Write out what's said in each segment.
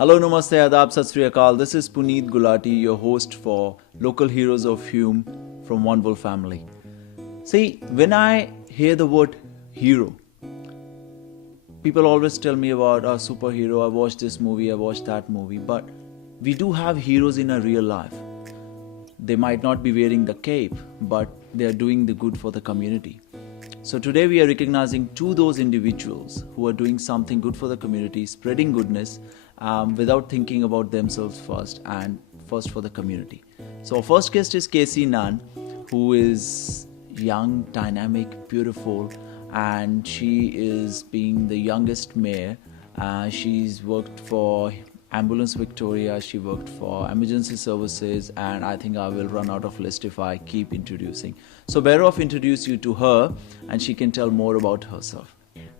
Hello, Namaste, Adab, Sat Sri Akal. This is PUNEET GULATI, your host for Local Heroes of Hume from One Wolf Family. See, when I hear the word hero, people always tell me about a superhero. I watched this movie, I watched that movie. But we do have heroes in our real life. They might not be wearing the cape, but they are doing the good for the community. So today we are recognizing those individuals who are doing something good for the community, spreading goodness without thinking about themselves first and first for the community. So our first guest is Casey Nunn, who is young, dynamic, beautiful, and she is being the youngest mayor. She's worked for Ambulance Victoria, she worked for emergency services, and I think I will run out of list if I keep introducing. So better off introduce you to her and she can tell more about herself.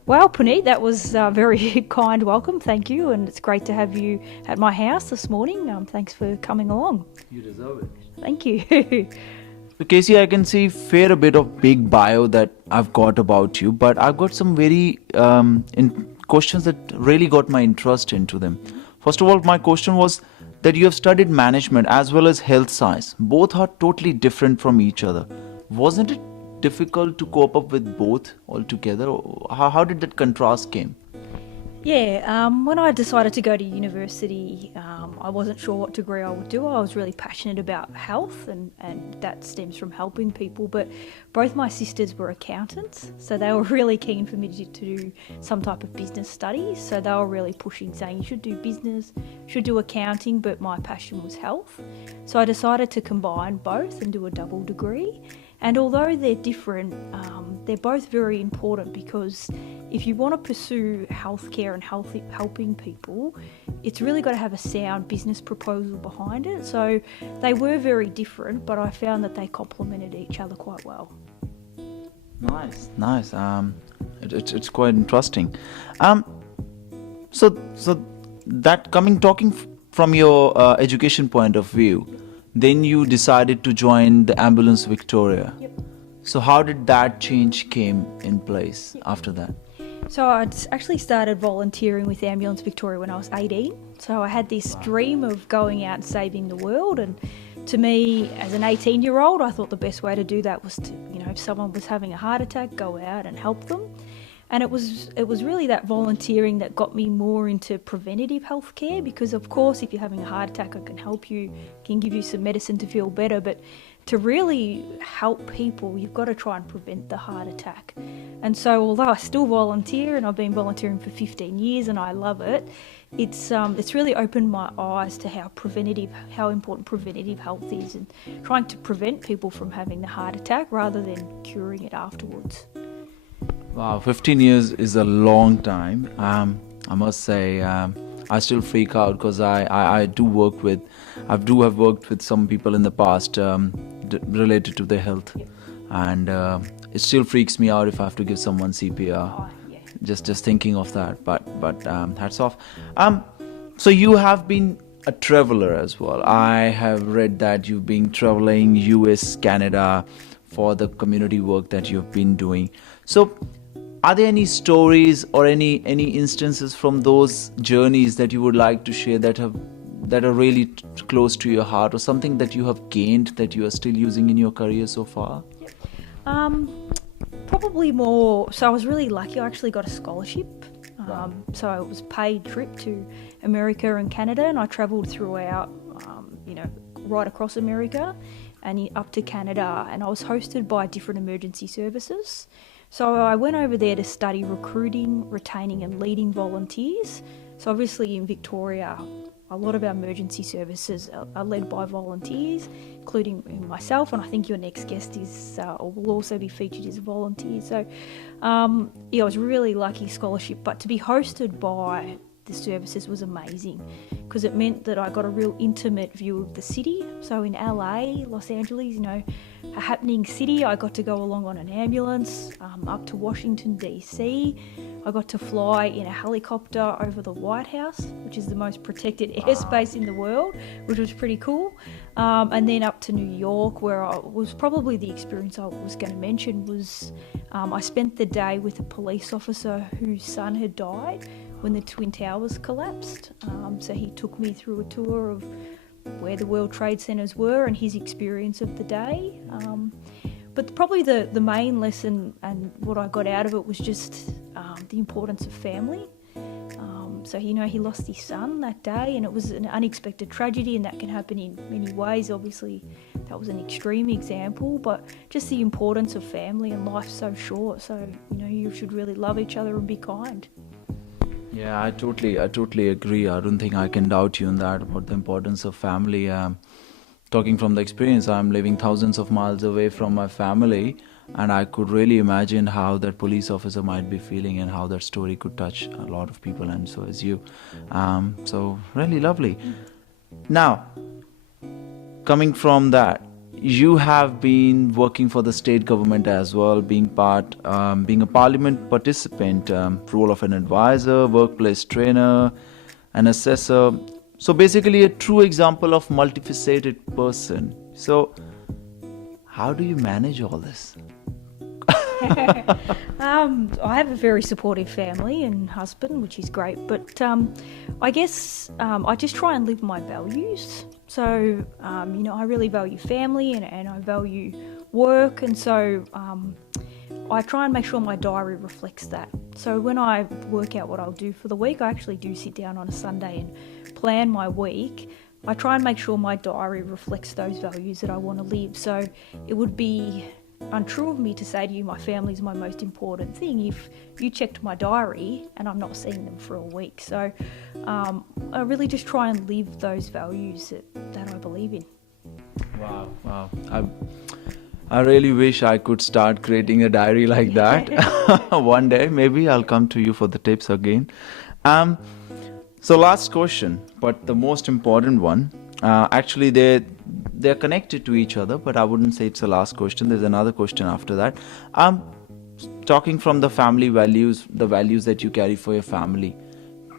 Well, Puneet, that was a very kind welcome. Thank you, and it's great to have you at my house this morning. Thanks for coming along. You deserve it. Thank you. So Casey, I can see fair a bit of big bio that I've got about you, but I've got some very questions that really got my interest into them. First of all, my question was that you have studied management as well as health science. Both are totally different from each other. Wasn't it difficult to cope up with both altogether? How did that contrast came? Yeah, when I decided to go to university, I wasn't sure what degree I would do. I was really passionate about health, and that stems from helping people. But both my sisters were accountants, so they were really keen for me to do some type of business studies. So they were really pushing, saying you should do business, should do accounting, but my passion was health. So I decided to combine both and do a double degree. And although they're different, they're both very important, because if you want to pursue healthcare and helping people, it's really got to have a sound business proposal behind it. So they were very different, but I found that they complemented each other quite well. Nice. It's quite interesting. So that talking from your education point of view, then you decided to join the Ambulance Victoria. Yep. So how did that change came in place after that? So I'd actually started volunteering with Ambulance Victoria when I was 18. So I had this dream of going out and saving the world, and to me, as an 18-year-old, I thought the best way to do that was to, if someone was having a heart attack, go out and help them. And it was really that volunteering that got me more into preventative healthcare, because of course if you're having a heart attack, I can help you, can give you some medicine to feel better, but to really help people, you've got to try and prevent the heart attack. And so although I still volunteer, and I've been volunteering for 15 years and I love it, it's really opened my eyes to how important preventative health is, and trying to prevent people from having the heart attack rather than curing it afterwards. Wow, 15 years is a long time. I must say, I still freak out because I do have worked with some people in the past related to their health. Yep. And it still freaks me out if I have to give someone CPR. Oh, yeah. Just thinking of that, but hats off. So you have been a traveler as well. I have read that you've been traveling US, Canada for the community work that you've been doing. So are there any stories or any instances from those journeys that you would like to share that are really close to your heart, or something that you have gained that you are still using in your career so far? Yep. Probably more. So I was really lucky. I actually got a scholarship. So it was a paid trip to America and Canada, and I travelled throughout, right across America and up to Canada, and I was hosted by different emergency services. So I went over there to study recruiting, retaining and leading volunteers. So obviously in Victoria, a lot of our emergency services are led by volunteers, including myself, and I think your next guest will also be featured as a volunteer. So I was really lucky scholarship, but to be hosted by the services was amazing, because it meant that I got a real intimate view of the city. So in LA, Los Angeles, a happening city, I got to go along on an ambulance up to Washington DC. I got to fly in a helicopter over the White House, which is the most protected airspace in the world, which was pretty cool. And then up to New York, where I was probably the experience I was going to mention was I spent the day with a police officer whose son had died when the Twin Towers collapsed. So he took me through a tour of where the World Trade Centres were and his experience of the day. But probably the main lesson and what I got out of it was just the importance of family. So, he lost his son that day, and it was an unexpected tragedy, and that can happen in many ways. Obviously, that was an extreme example, but just the importance of family, and life's so short. So, you should really love each other and be kind. Yeah, I totally agree. I don't think I can doubt you on that about the importance of family. Talking from the experience, I'm living thousands of miles away from my family, and I could really imagine how that police officer might be feeling and how that story could touch a lot of people, and so is you. So really lovely. Now, coming from that, you have been working for the state government as well, being a parliament participant, role of an advisor, workplace trainer, an assessor. So basically a true example of multifaceted person. So how do you manage all this? I have a very supportive family and husband, which is great, but I guess I just try and live my values. So, I really value family and I value work, and so I try and make sure my diary reflects that. So when I work out what I'll do for the week, I actually do sit down on a Sunday and plan my week. I try and make sure my diary reflects those values that I want to live. So it would be untrue of me to say to you my family is my most important thing if you checked my diary and I'm not seeing them for a week. So I really just try and live those values that I believe in. Wow. I really wish I could start creating a diary like that. One day, maybe I'll come to you for the tips again. So last question, but the most important one. Actually, they're connected to each other, but I wouldn't say it's the last question. There's another question after that. Talking from the family values, the values that you carry for your family.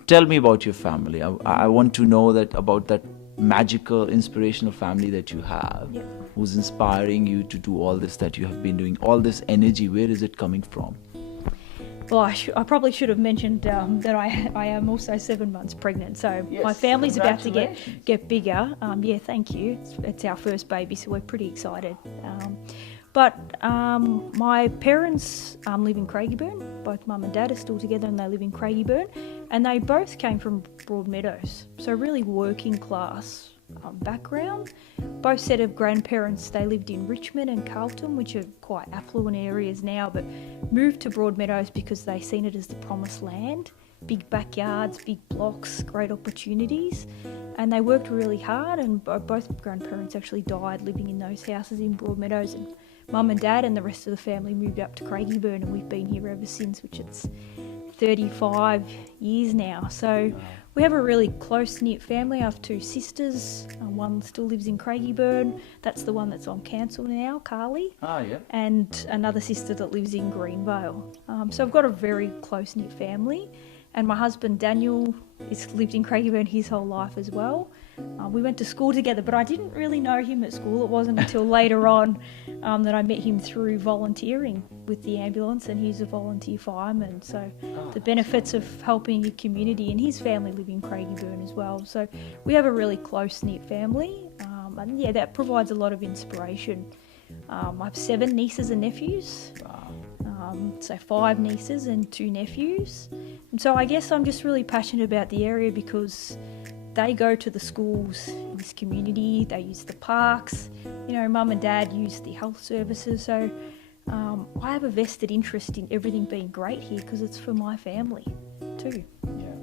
Tell me about your family. I want to know about that magical, inspirational family that you have. Yep. Who's inspiring you to do all this that you have been doing, all this energy, where is it coming from? Well, I probably should have mentioned that I am also 7 months pregnant, so Yes, my family's about to congratulations. get bigger. Thank you. It's our first baby, so we're pretty excited. But my parents live in Craigieburn. Both mum and dad are still together and they live in Craigieburn, and they both came from Broadmeadows, so really working class background. Both set of grandparents, they lived in Richmond and Carlton, which are quite affluent areas now, but moved to Broadmeadows because they seen it as the promised land. Big backyards, big blocks, great opportunities, and they worked really hard, and both grandparents actually died living in those houses in Broadmeadows, and mum and dad and the rest of the family moved up to Craigieburn, and we've been here ever since, which it's 35 years now. So we have a really close-knit family. I have two sisters. One still lives in Craigieburn. That's the one that's on council now, Carly. Yeah. And another sister that lives in Greenvale. So I've got a very close-knit family. And my husband, Daniel, has lived in Craigieburn his whole life as well. We went to school together, but I didn't really know him at school. It wasn't until later on that I met him through volunteering with the ambulance, and he's a volunteer fireman. So the benefits of helping your community, and his family live in Craigieburn as well. So we have a really close-knit family, and yeah, that provides a lot of inspiration. I have 7 nieces and nephews. So 5 nieces and 2 nephews. And so I guess I'm just really passionate about the area because they go to the schools in this community, they use the parks, mum and dad use the health services. So I have a vested interest in everything being great here because it's for my family too. Yeah.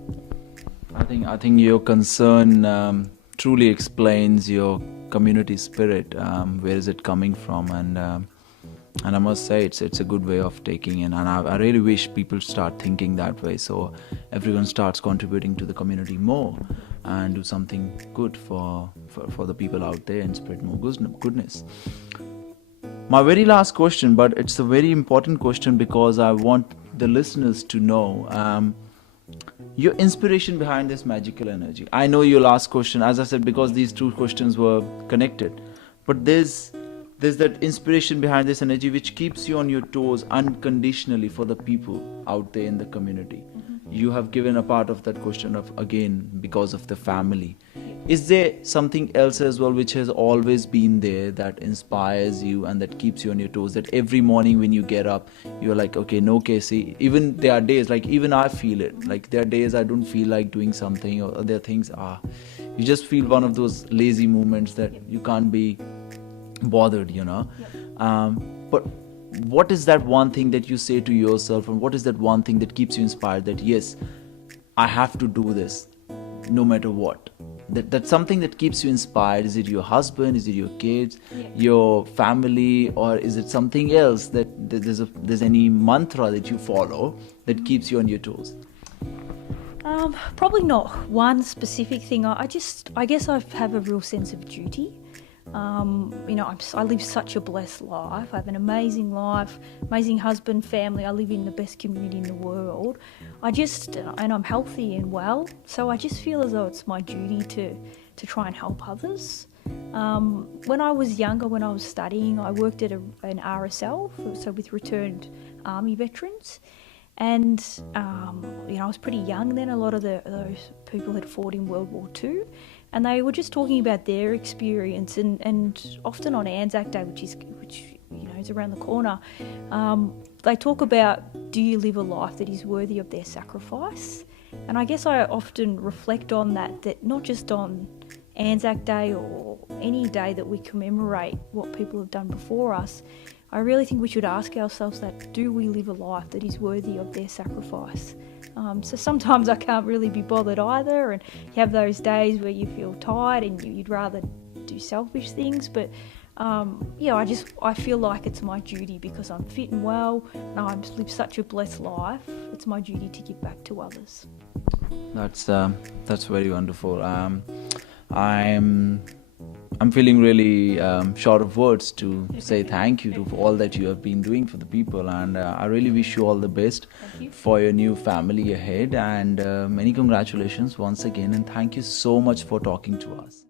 I think your concern truly explains your community spirit. Where is it coming from? And I must say it's a good way of taking in, and I really wish people start thinking that way, so everyone starts contributing to the community more and do something good for the people out there and spread more goodness. My very last question, but it's a very important question because I want the listeners to know your inspiration behind this magical energy. I know your last question, as I said, because these 2 questions were connected, but there's that inspiration behind this energy which keeps you on your toes unconditionally for the people out there in the community. you have given a part of that question of, again, because of the family. Is there something else as well which has always been there that inspires you and that keeps you on your toes, that every morning when you get up you're like, okay, no, Casey? Even there are days, like even I feel it, like there are days I don't feel like doing something, or there are things, you just feel one of those lazy moments that you can't be bothered, but what is that one thing that you say to yourself, and what is that one thing that keeps you inspired, that yes, I have to do this no matter what? That's something that keeps you inspired. Is it your husband? Is it your kids? Your family? Or is it something else, that there's any mantra that you follow that keeps you on your toes? Probably not one specific thing. I guess I have a real sense of duty. I live such a blessed life. I have an amazing life, amazing husband, family. I live in the best community in the world. And I'm healthy and well. So I just feel as though it's my duty to try and help others. When I was younger, when I was studying, I worked at an RSL, so with returned army veterans. And, I was pretty young then. A lot of those people had fought in World War II. And they were just talking about their experience, and often on Anzac Day, which is around the corner, they talk about, do you live a life that is worthy of their sacrifice? And I guess I often reflect on that not just on Anzac Day or any day that we commemorate what people have done before us, I really think we should ask ourselves that, do we live a life that is worthy of their sacrifice? So sometimes I can't really be bothered either, and you have those days where you feel tired and you'd rather do selfish things, but I feel like it's my duty, because I'm fit and well and I live such a blessed life. It's my duty to give back to others. That's very wonderful. I'm feeling really short of words to say thank you for all that you have been doing for the people, and I really wish you all the best for your new family ahead, and many congratulations once again, and thank you so much for talking to us.